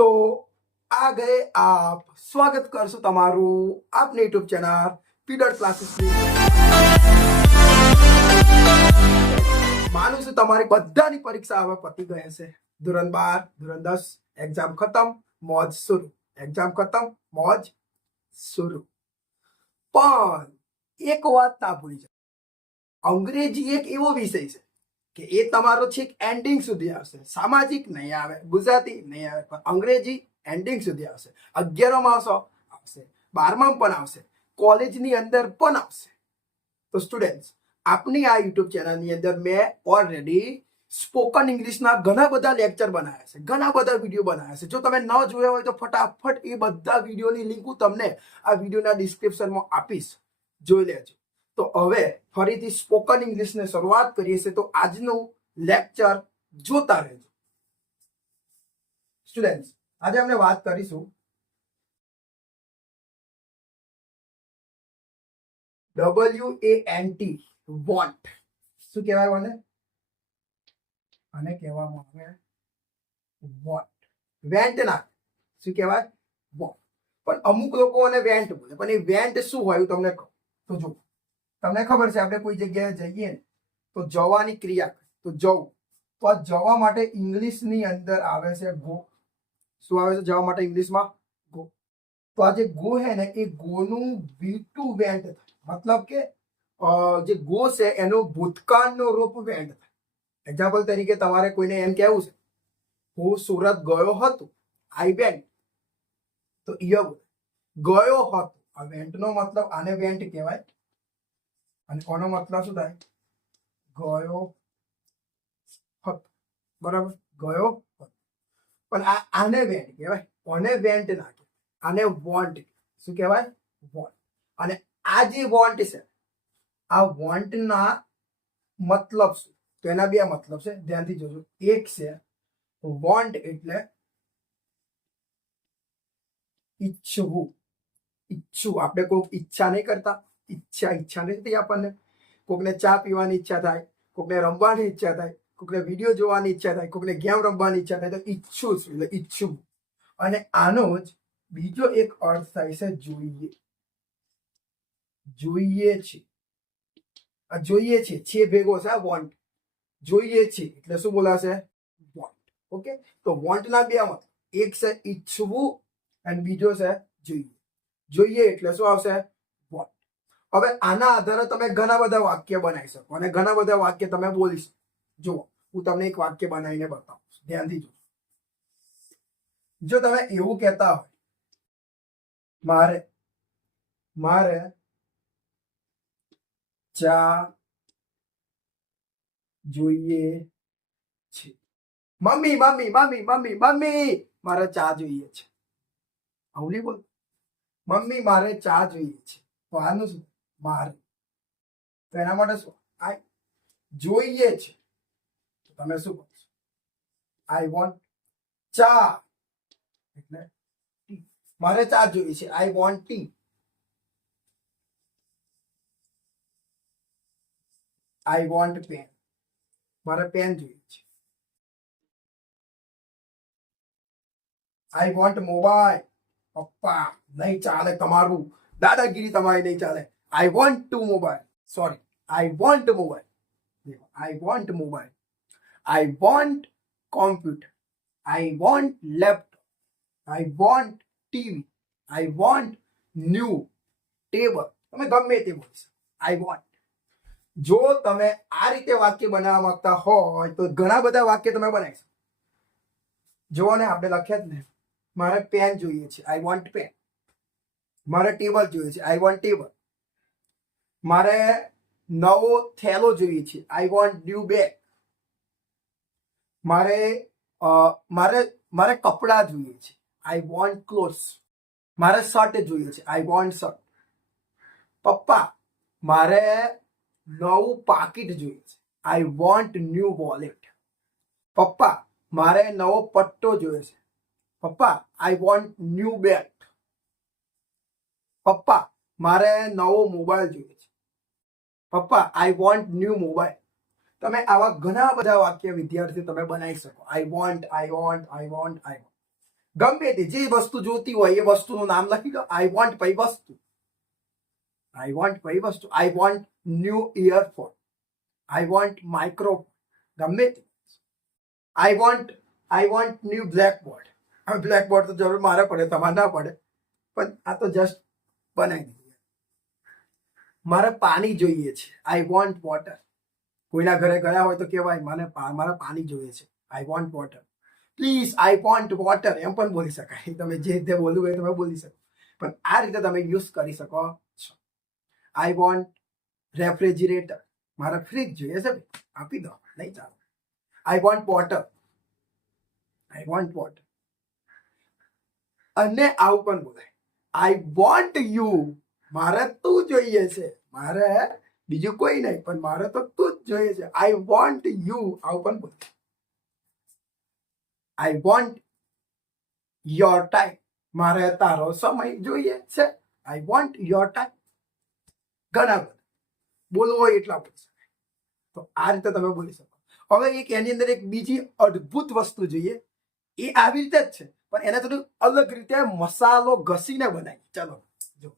तो आ गए आप। स्वागत करशु तमारू आपने यूट्यूब चैनल पीडर क्लासेस में। मानु छुं तमारी बधानी परीक्षा हवे पती गई हशे। धोरण 12 धोरण 10 एग्जाम खत्म मौज शुरू। एग्जाम खत्म मौज शुरू। पण एक बात ना भूली जाओ, अंग्रेजी एक एवो विषय छे કે એ તમારો છેક એન્ડિંગ સુધી આવશે। સામાજિક નહીં આવે, ગુજરાતી નહીં આવે, પણ અંગ્રેજી એન્ડિંગ સુધી આવશે। 11માં આવશે, 12માં પણ આવશે, કોલેજની અંદર પણ આવશે। તો સ્ટુડન્ટ્સ, આપની આ યુટ્યુબ ચેનલની અંદર મેં ઓલરેડી સ્પોકન ઇંગ્લિશના ઘણા બધા લેક્ચર બનાવ્યા છે, ઘણા બધા વિડીયો બનાવ્યા છે। જો તમે ન જોયા હોય તો ફટાફટ એ બધા વિડીયોની લિંક હું તમને આ વિડીયોના ડિસ્ક્રિપ્શનમાં આપીશ, જોઈ લેજો। તો હવે ફરીથી સ્પોકન ઇંગ્લિશને શરૂઆત કરીએ છીએ। તો આજનું લેક્ચર જોતા રહેજો સ્ટુડન્ટ્સ। આજે આપણે વાત કરીશું WANT વોન્ટ। શું કહેવાય મને? આને કહેવામાં આવે વોન્ટ। વેન્ટ ના, શું કહેવાય? વોન્ટ। પણ અમુક લોકો આને વેન્ટ બોલે, પણ એ વેન્ટ શું હોય તમને કહું તો જો તમને ખબર છે આપણે કોઈ જગ્યાએ જઈએ ને તો જવાની ક્રિયા, તો જવું, તો આ જવા માટે ઇંગ્લિશની અંદર આવે છે ગો। શું આવે છે જવા માટે ઇંગ્લિશમાં? ગો। તો આ જે ગો હે ને એ ગોનું V2 વેન્ટ થાય। મતલબ કે જે ગો છે એનો ભૂતકાળનો રૂપ વેન્ટ થાય। એક્ઝામ્પલ તરીકે તમારે કોઈને એમ કહેવું છે હું સુરત ગયો હતો, આઈ વેન્ટ, તો ઈય ગયો હતો, આ વેન્ટનો મતલબ આને વેન્ટ કહેવાય। અને કોનો મતલબ શું થાય? ગયો હતો, બરાબર? ગયો હતો। પણ આને વેન્ટ કહેવાય, કોને વેન્ટ ના કહેવાય, આને વોન્ટ। શું કહેવાય? વોન્ટ। અને આ જે વોન્ટ છે, આ વોન્ટના મતલબ શું? તો એના બે મતલબ છે, ધ્યાનથી જોજો। એક છે વોન્ટ એટલે ઈચ્છવું, ઈચ્છવું। આપણે કોઈક ઈચ્છા નહીં કરતા, ઈચ્છા નથી આપણને। કોકને ચા પીવાની ઈચ્છા થાય, કોકને રમવાની ઈચ્છા થાય, કોકને વિડીયો જોવાની ઈચ્છા થાય, કોકને ગેમ રમવાની ઈચ્છા થાય, તો ઈચ્છું છું એટલે ઈચ્છું। અને આનો જ બીજો એક અર્થ થાય છે જોઈએ, જોઈએ છે। આ જોઈએ છે ભેગો છે આ વોન્ટ, જોઈએ છે એટલે શું બોલાશે? વોન્ટ। ઓકે, તો વોન્ટના બે મતલબ, એક છે ઈચ્છવું અને બીજો છે જોઈએ। જોઈએ એટલે શું આવશે? વોન્ટ। હવે આના આધારે તમે ઘણા બધા વાક્ય બનાવી શકો અને ઘણા બધા વાક્ય તમે બોલી શકો। જુઓ, હું તમને એક વાક્ય બનાવીને બતાવું છું, ધ્યાનથી જોજો। જો તમે એવું કહેતા હોય મારે મારે ચા જોઈએ છે। Mummy mummy mummy mummy mummy મારે ચા જોઈએ છે, આવું નહીં બોલ। મમ્મી મારે ચા જોઈએ છે, તો આનું શું? મારે। તો એના માટે શું? આ જોઈએ છે, તો તમે શું કરશો? આઈ વોન્ટ ચા એટલે ટી। મારે ચા જોઈએ છે, I want tea. I want pen, મારે પેન જોઈએ છે। આઈ વોન્ટ મોબાઈલ, પપ્પા નહીં ચાલે તમારું, દાદાગીરી તમારી નહીં ચાલે। આઈ want two mobile, sorry, I want mobile. I want mobile, I want computer, I want laptop, I want TV, I want new table. તમે ગમે તે બોલી શકો, આઈ વોન્ટ। જો તમે આ રીતે વાક્ય બનાવવા માંગતા હોય તો ઘણા બધા વાક્ય તમે બનાવી શકો। જુઓ ને, આપણે લખ્યા જ ને, મારે પેન જોઈએ છે, આઈ વોન્ટ પેન। મારે ટેબલ જોઈએ છે, આઈ વોન્ટ ટેબલ। મારે નવો થેલો જોઈએ છે, આઈ વોન્ટ ન્યૂ બેગ। મારે મારે મારે કપડાં જોઈએ છે, આઈ વોન્ટ ક્લોથ્સ। મારે શર્ટ જોઈએ છે, આઈ વોન્ટ શર્ટ। પપ્પા મારે નવું પાકીટ જોઈએ છે, આઈ વોન્ટ ન્યૂ વોલેટ। પપ્પા મારે નવો પટ્ટો જોઈએ છે, પપ્પા આઈ વોન્ટ ન્યૂ બેટ। પપ્પા મારે નવો મોબાઈલ જોઈએ છે, પપ્પા આઈ વોન્ટ ન્યૂ મોબાઈલ। તમે આવા ઘણા બધા વાક્ય વિદ્યાર્થી તમે બનાવી શકો। I want, I want, I want, I want. ગમે તે જે વસ્તુ જોતી હોય એ વસ્તુનું નામ લખી દો. આઈ વોન્ટ પછી વસ્તુ, આઈ વોન્ટ પછી વસ્તુ. I want new earphone, I want microphone, ગમે તે. I want new blackboard. હવે બ્લેકબોર્ડ તો જરૂર મારે પડે, તમારે ના પડે, પણ આ તો જસ્ટ બનાવી દીધું. મારે પાણી જોઈએ છે, આઈ વોન્ટ વોટર. કોઈના ઘરે ગયા હોય તો કહેવાય મારે પાણી જોઈએ છે, I want water. Please I want water એમ પણ બોલી શકાય. તમે જે રીતે બોલવું હોય તમે બોલી શકો, પણ આ રીતે તમે યુઝ કરી શકો છો. આઈ વોન્ટ રેફ્રિજરેટર, મારે ફ્રીજ જોઈએ છે, આપી દો, નહીં ચાલો. આઈ want water, I want water. અને આવું પણ બોલાય, આઈ વોન્ટ યુ, મારે તું જોઈએ છે, મારે બીજું કોઈ નહીં પણ મારે તો તું જ જોઈએ છે. આઈ વોન્ટ યુ, આવું પણ બોલાય. આઈ વોન્ટ યોર ટાઈમ, મારે તારો સમય જોઈએ છે, આઈ વોન્ટ યોર ટાઈમ. ઘણા બધા બોલવું હોય એટલા બોલી શકાય. તો આ રીતે તમે બોલી શકો. હવે એક એની અંદર એક બીજી અદ્ભુત વસ્તુ જોઈએ, એ આવી રીતે જ છે પણ એને થોડું અલગ રીતે મસાલો ઘસીને બનાવી. ચાલો જો.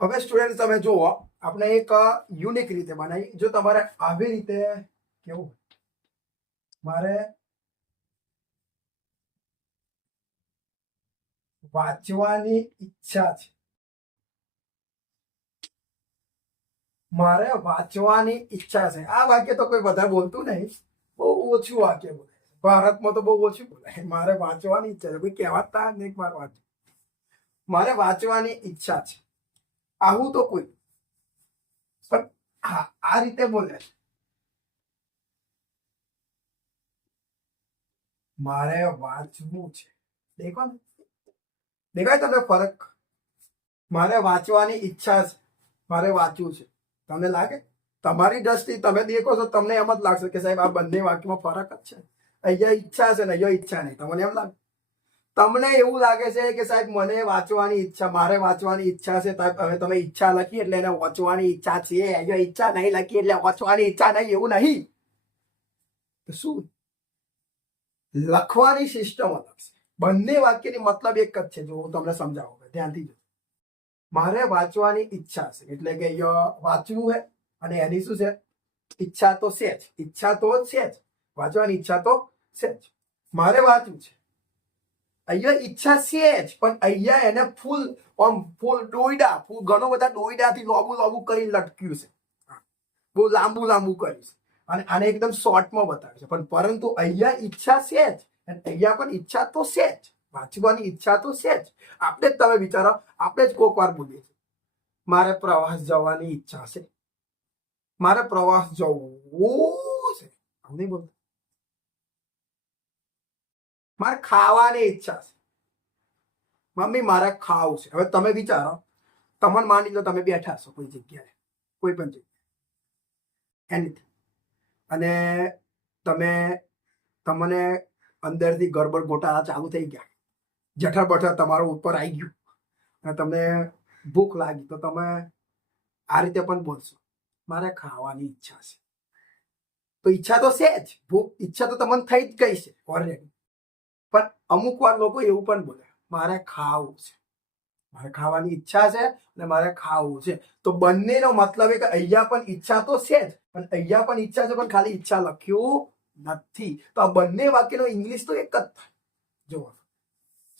હવે સ્ટુડન્ટ તમે જુઓ, આપણે એક યુનિક રીતે બનાવી. જો તમારે આવી રીતે કેવું, મારે વાંચવાની ઈચ્છા છે, મારે વાંચવાની ઈચ્છા છે. આ વાક્ય તો કોઈ વધારે બોલતું નહીં, બહુ ઓછું વાક્ય બોલે. ભારતમાં તો બહુ ઓછું બોલાય. મારે વાંચવાની ઈચ્છા છે, કોઈ કહેવાતા નહીં મારે વાંચવું. મારે વાંચવાની ઈચ્છા છે, આવું તો કોઈ પણ હા આ રીતે બોલે. મારે વાંચવું છે, દેખો ને, દેખાય તમને ફરક? મારે વાંચવાની ઈચ્છા છે, મારે વાંચવું છે. તમને લાગે? તમારી દ્રષ્ટિ તમે દેખો છો તમને એમ જ લાગશે કે સાહેબ આ બંને વાક્યમાં ફરક જ છે. અહીંયા ઈચ્છા છે ને અહીંયા ઈચ્છા નહીં. તમને એમ લાગે? તમને એવું લાગે છે કે સાહેબ મને વાંચવાની ઈચ્છા, મારે વાંચવાની ઈચ્છા છે. હવે તમે ઈચ્છા લખી એટલે એને વાંચવાની ઈચ્છા છે. અહીંયા ઈચ્છા નહીં લખી એટલે વાંચવાની ઈચ્છા નહીં, એવું નહીં. તો શું? લખવાની સિસ્ટમ અલગ છે. બંને વાક્યની મતલબ એક જ છે. જો હું તમને સમજાવું, ધ્યાનથી જો. મારે વાંચવાની ઈચ્છા છે એટલે કે વાંચવું છે અને એની શું છે? ઈચ્છા તો છે જ. ઈચ્છા તો છે જ, વાંચવાની ઈચ્છા તો છે જ. મારે વાંચવું છે, અહીંયા ઈચ્છા છે જ, પણ અહીંયા એને ફૂલ દોયડા, ઘણો બધા દોયડાથી લોબુ કરીને લટક્યું છે. બહુ લાંબુ કર્યું છે અને આને એકદમ શોર્ટમાં બતાવ્યું છે. પણ પરંતુ અહીંયા ઈચ્છા છે જ અને અહીંયા પણ ઈચ્છા તો છે જ. વાંચવાની ઈચ્છા તો છે જ. આપણે જ તમે વિચારો, આપણે જ કોક વાર બોલીએ છીએ મારે પ્રવાસ જવાની ઈચ્છા છે, મારે પ્રવાસ જવું છે, આમ નહીં બોલતા. મારે ખાવાની ઈચ્છા છે, મમ્મી મારે ખાવું છે. હવે તમે વિચારો, તમને માની લો તમે બેઠા છો કોઈ જગ્યાએ, કોઈ પણ જગ્યાએ એનીથિંગ, અને તમને અંદરથી ગડબડ ગોટાળા ચાલુ થઈ ગયા, જઠર બઠર તમારું ઉપર આવી ગયું અને તમને ભૂખ લાગી, તો તમે આ રીતે પણ બોલશો મારે ખાવાની ઈચ્છા છે. તો ઈચ્છા તો છે જ, ભૂખ ઈચ્છા તો તમને થઈ જ ગઈ છે ઓલરેડી. પણ અમુક વાર લોકો એવું પણ બોલે મારે ખાવું છે, મારે ખાવાની ઈચ્છા છે અને મારે ખાવું છે. તો બંનેનો મતલબ એ કે અહીંયા પણ ઈચ્છા તો છે જ પણ અહીંયા પણ ઈચ્છા છે, પણ ખાલી ઈચ્છા લખ્યું નથી. તો આ બંને વાક્યનો ઇંગ્લિશ તો એક જ થાય. જુઓ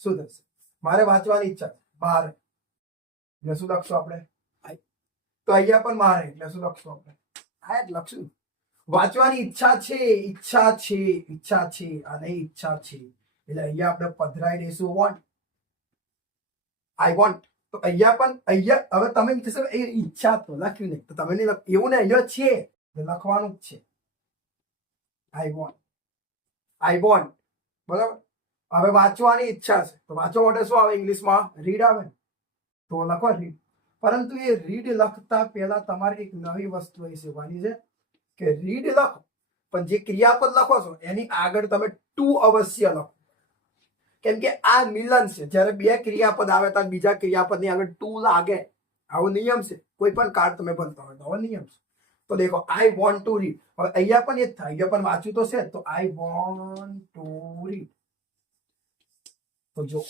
શું થશે? મારે વાંચવાની ઈચ્છા છે, મારે એટલે શું લખશું આપણે? તો અહીંયા પણ મારે એટલે શું લખશું આપણે? હા જ લખશું. વાંચવાની ઈચ્છા છે, ઈચ્છા છે, ઈચ્છા છે અને ઈચ્છા છે એટલે અહીંયા આપણે પધરાઈ દઈશું વોન્ટ. I want. તો અહીંયા પણ અહીંયા હવે તમે કહેશો એ ઈચ્છા તો લખ્યું નહીં તો તમે નહીં એવું ને અહીંયા છે લખવાનું જ છે આઈ વોન્ટ બરાબર. હવે વાંચવાની ઈચ્છા છે તો વાંચવા માટે શું આવે ઇંગ્લિશમાં રીડ આવે તો લખો રીડ. પરંતુ એ રીડ લખતા પહેલા તમારે એક નવી વસ્તુ એ શીખવાની છે કે રીડ લખો પણ જે ક્રિયાપદ લખો છો એની આગળ તમે ટુ અવશ્ય લખો. કેમ કે આ મિલન છે. જ્યારે બે ક્રિયાપદ આવે તો બીજા ક્રિયાપદની આગળ ટુ લાગે. આવો નિયમ છે. કોઈ પણ કાર્ડ તમે ભણતા હોય તો આવો નિયમ છે. તો દેખો આઈ વોન્ટ ટુ રીડ. હવે અહીંયા પણ એ જ થાય. અહીંયા પણ વાંચ્યું તો છે તો આઈ વોન્ટ ટુ રીડ. તો જો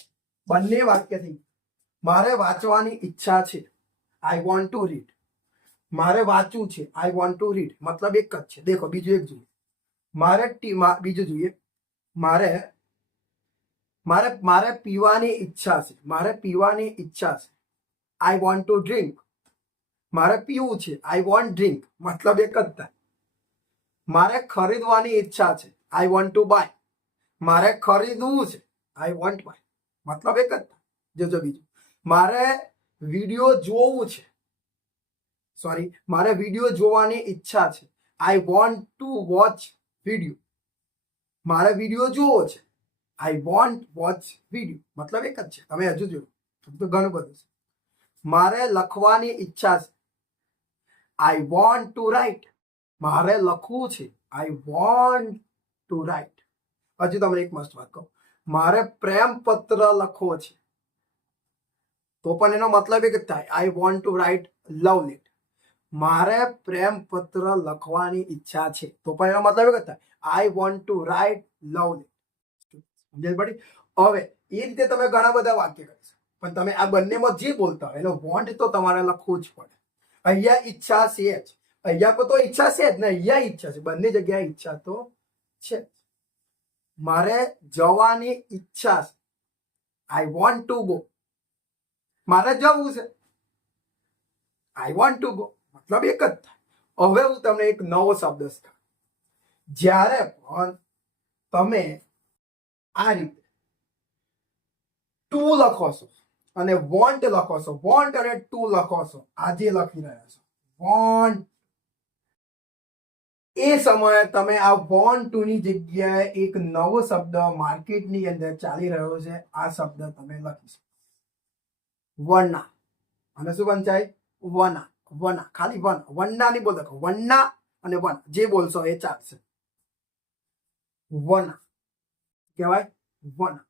બંને વાક્ય થઈ. મારે વાંચવાની ઈચ્છા છે આઈ વોન્ટ ટુ રીડ. મારે વાંચવું છે આઈ વોન્ટ ટુ રીડ. મતલબ એક જ છે. દેખો બીજું એક જોઈએ. બીજું જોઈએ. મારે પીવાની ઈચ્છા છે. મારે પીવાની ઈચ્છા છે આઈ વોન્ટ ટુ ડ્રિંક. મારે પીવું છે આઈ વોન્ટ ડ્રિંક. મતલબ એક જ થાય. મારે ખરીદવાની ઈચ્છા છે આઈ વોન્ટ ટુ બાય. મારે ખરીદવું છે આઈ વોન્ટ બાય. મતલબ એક જ થાય. જોજો બીજું. મારે વિડીયો જોવું છે મારે વિડીયો જોવાની ઈચ્છા છે I want two watch video. મારે વિડીયો જોવો છે આઈ વોન્ટ વોચ વિડીયો. મતલબ એક જ છે. તમે હજુ જોયું તો ઘણું બધું છે. મારે લખવાની ઈચ્છા છે આઈ વોન્ટ ટુ રાઇટ. મારે લખવું છે આઈ વોન્ટ ટુ રાઇટ. હજુ તમને એક મસ્ત વાત કહું. મારે પ્રેમ પત્ર લખવો છે તો પણ એનો મતલબ એક જ થાય I want to write love letter. મારે પ્રેમ પત્ર લખવાની ઈચ્છા છે તો પણ એનો મતલબ એક જ થાય I want to write love letter. સમજ પડી? હવે એ રીતે તમે ઘણા બધા વાક્ય કરી શકો પણ તમે આ બંનેમાં જે બોલતા હોય એનો વોન્ટ તો તમારે લખવું જ પડે. અહીંયા ઈચ્છા છે જ. અહીંયા પર તો ઈચ્છા છે જ ને અહીંયા ઈચ્છા છે. બંને જગ્યાએ ઈચ્છા તો છે. મારે જવાની ઈચ્છા છે આઈ વોન્ટ ટુ ગો. મારે જવું છે આઈ વોન્ટ ટુ ગો. મતલબ એક જ થાય. હવે હું તમને એક નવો શબ્દ શીખવું. જ્યારે પણ તમે આ રીતે ટુ લખો છો અને વોન્ટ લખો છો, વોન્ટ અને ટુ લખો છો, આજે લખી રહ્યા છો વોન્ટ, એ સમયે તમે આ વોન્ટ ટુ ની જગ્યાએ એક નવો શબ્દ માર્કેટની અંદર ચાલી રહ્યો છે આ શબ્દ તમે લખી શકો. વરના. અને શું વંચાય? વના. વના. ખાલી વન. વનના નહીં બોલ લખો. વનના અને વન જે બોલશો એ ચાલશે. વના કહેવાય વના.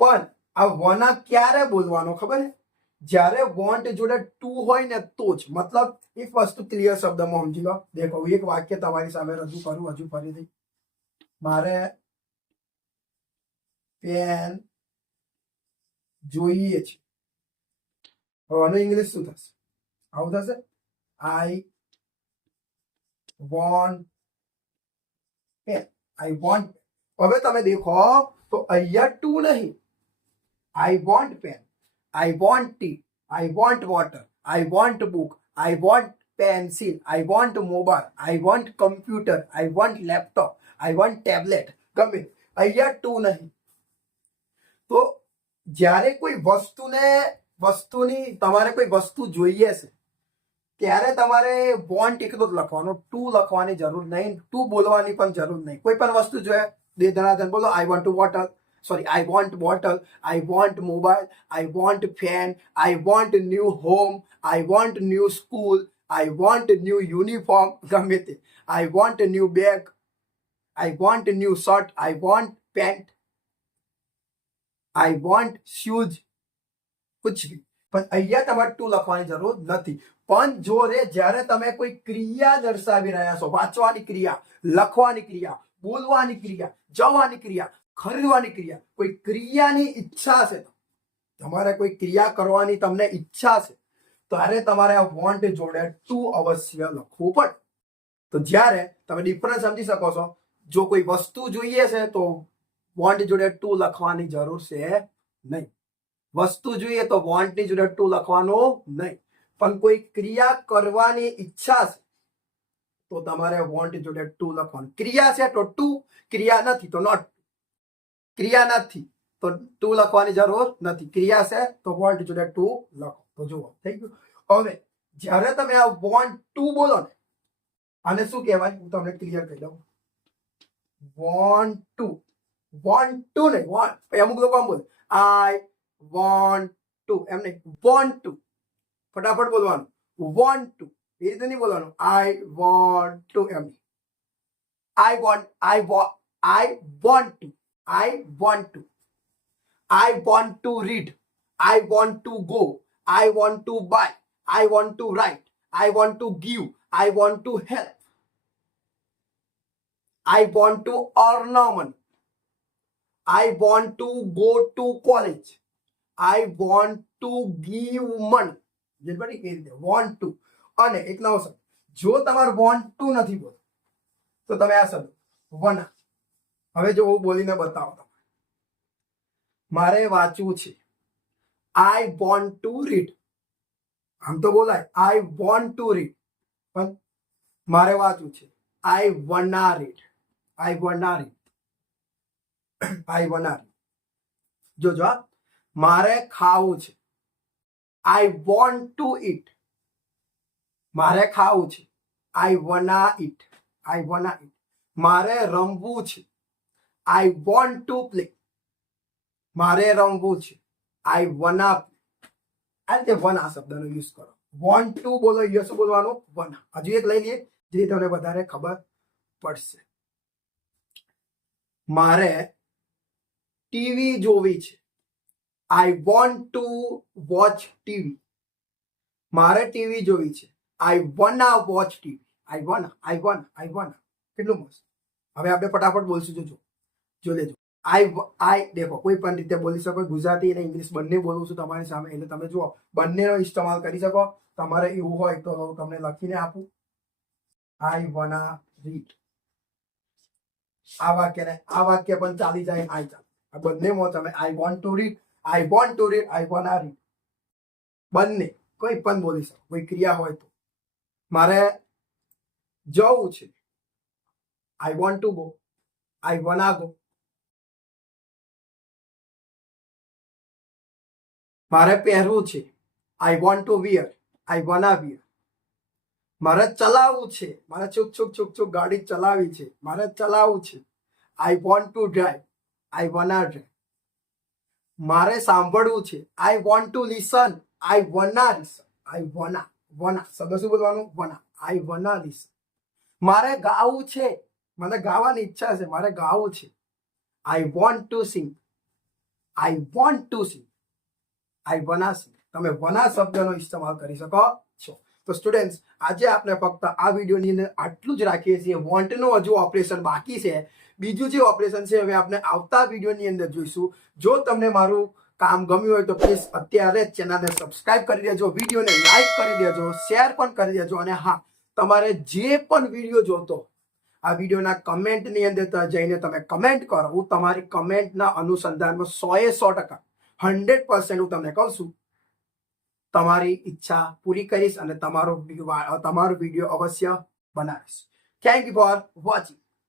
પણ આ વના ક્યારે બોલવાનો ખબર છે? જ્યારે વોન્ટ જોડે ટુ હોય ને તો જ. મતલબ એક વસ્તુ ક્લિયર શબ્દમાં સમજી લો. દેખો એક વાક્ય તમારી સામે રજૂ કરું હજુ ફરીથી. મારે પેન જોઈએ છે. હવે આનું ઇંગ્લિશ શું થશે? આવું થશે I want pen. I want. હવે તમે દેખો તો અહીંયા ટુ નહીં. I want pen, I want tea, I want water, I want book, I want pencil, I want mobile, I want computer, I want laptop, I want tablet. ગમે અહીંયા to નહીં. તો જ્યારે કોઈ વસ્તુની તમારે કોઈ વસ્તુ જોઈએ છે ત્યારે તમારે વોન્ટ એકલો જ લખવાનો. ટુ લખવાની જરૂર નહીં. ટુ બોલવાની પણ જરૂર નહીં. કોઈ પણ વસ્તુ જોઈએ બે ધનાધન બોલો. આઈ want water, sorry, I want bottle, I want mobile, I want fan, I want new home, I want new school, I want new uniform, ગમે તે. I want new bag, I want new shirt, I want pant, I want shoes, कुछ भी. પણ અહીંયા તમારે two લખવાની જરૂર નથી. પણ જો જ્યારે તમે કોઈ ક્રિયા દર્શાવી રહ્યા છો, વાંચવાની ક્રિયા, લખવાની ક્રિયા, બોલવાની ક્રિયા, જવાની ક્રિયા, ખરીદવાની ક્રિયા, કોઈ ક્રિયાની ઈચ્છા છે, તમારે કોઈ ક્રિયા કરવાની તમને ઈચ્છા છે, ત્યારે તમારે આ વોન્ટ જોડે ટુ અવશ્ય લખવું પડે. તો જ્યારે તમે ડિફરન્સ સમજી શકો છો, જો કોઈ વસ્તુ જોઈએ છે તો વોન્ટ જોડે ટુ લખવાની જરૂર છે નહીં. વસ્તુ જોઈએ તો વોન્ટની જોડે ટુ લખવાનું નહીં. પણ કોઈ ક્રિયા કરવાની ઈચ્છા છે તો તમારે વોન્ટ જોડે ટુ લખવાનું. ક્રિયા છે તો ટુ, ક્રિયા નથી તો નોટ. ક્રિયા નથી તો ટુ લખવાની જરૂર નથી. ક્રિયા છે તો વોન્ટ જોડે ટુ લખો. તો જુઓ થઈ ગયું. હવે જ્યારે તમે આ વોન્ટ ટુ બોલો ને, આને શું કહેવાય હું તમને ક્લિયર કહી દઉં. વોન્ટ ટુ નહીં, વોન્ટ. અમુક લોકો આમ બોલે આઈ વોન્ટ ટુ, એમ નહીં, વોન્ટ ટુ. ફટાફટ બોલવાનું, વોન્ટ ટુ. એ રીતે નહીં બોલવાનું આઈ વોન્ટ ટુ, એમ નહીં. I want to. I want to read. I want to go. I want to buy. I want to write. I want to give. I want to help. I want to earn money. I want to go to college. I want to give money. જેટલી એ રીતે want to. અને એક નવો શબ્દ, જો તમારે want to નથી બોલતો તો તમે આ શબ્દ વના. હવે જો હું બોલીને બતાવો તમને. મારે વાંચવું છે, આઈ વોન્ટ ટુ રીડ. આમ તો બોલાય આઈ વોન્ટ ટુ રીડ, પણ મારે વાંચવું છે આઈ વના રીડ. આઈ વના રીડ. આઈ વના રીડ. જોજો આ, મારે ખાવું છે, આઈ વોન્ટ ટુ ઈટ. મારે ખાવું છે, આઈ વના ઈટ. I wanna eat. મારે રમવું છે, I want to play. મારે રમવું છે, I wanna play. આ રીતે વના શબ્દનો યુઝ કરો. want to બોલો, યસ બોલવાનું વના. હજુ એક લઈ લઈએ જેથી તમને વધારે ખબર પડશે. મારે ટીવી જોવી છે, I want to watch TV. મારે ટીવી જોવી છે, I wanna watch TV. I wanna. કેટલું મસ્ત. હવે આપણે ફટાફટ બોલશું. જો લેજો. આઈ દેખો કોઈ પણ રીતે બોલી શકો. ગુજરાતી અને ઇંગ્લિશ બંને બોલું છું તમારી સામે, એટલે તમે જુઓ બંનેનો ઇસ્તેમાલ કરી શકો. તમારે એવું હોય તો હું તમને લખીને આપું. આઈ વના રીડ. આ વાક્ય પણ ચાલી જાય. આઈ ચાલે. આ બંનેમાં તમે આઈ વોન્ટ ટુ રીડ, આઈ વના રીડ બંને કોઈ પણ બોલી શકો. કોઈ ક્રિયા હોય તો. મારે જવું છે, I want to go. I wanna go. મારે પહેરવું છે, I want to wear. I wanna wear. મારે ચલાવવું છે, મારે છુક ગાડી ચલાવી છે, મારે ચલાવવું છે, I want to drive. I wanna drive. મારે સાંભળવું છે, I want to listen. I wanna listen. I wanna શબ્દ શું બોલવાનું? વના. I wanna listen. મારે ગાવું છે, મને ગાવાની ઈચ્છા છે, મારે ગાવું છે, I want to sing. I want to sing. I wanna sing. તમે વના શબ્દનો ઇસ્તેમાલ કરી શકો છો. તો સ્ટુડન્ટ્સ, આજે આપણે ફક્ત આ વિડીયોની અંદર આટલું જ રાખીએ છીએ. વોન્ટનું હજુ ઓપરેશન બાકી છે. બીજું જે ઓપરેશન છે હવે આપણે આવતા વિડીયોની અંદર જોઈશું. જો તમને મારું કામ ગમ્યું હોય તો પ્લીઝ અત્યારે જ ચેનલને સબસ્ક્રાઇબ કરી દેજો, વિડીયોને લાઈક કરી દેજો, શેર પણ કરી દેજો. અને હા, તમારે જે પણ વિડીયો જોતો આ વિડીયોના કમેન્ટની અંદર જઈને તમે કમેન્ટ કરો. હું તમારી કમેન્ટના અનુસંધાનમાં 100% 100% હું તમને કહું છું તમારી ઈચ્છા પૂરી કરીશ અને તમારો વિડીયો અવશ્ય બનાવીશ. Thank you for watching.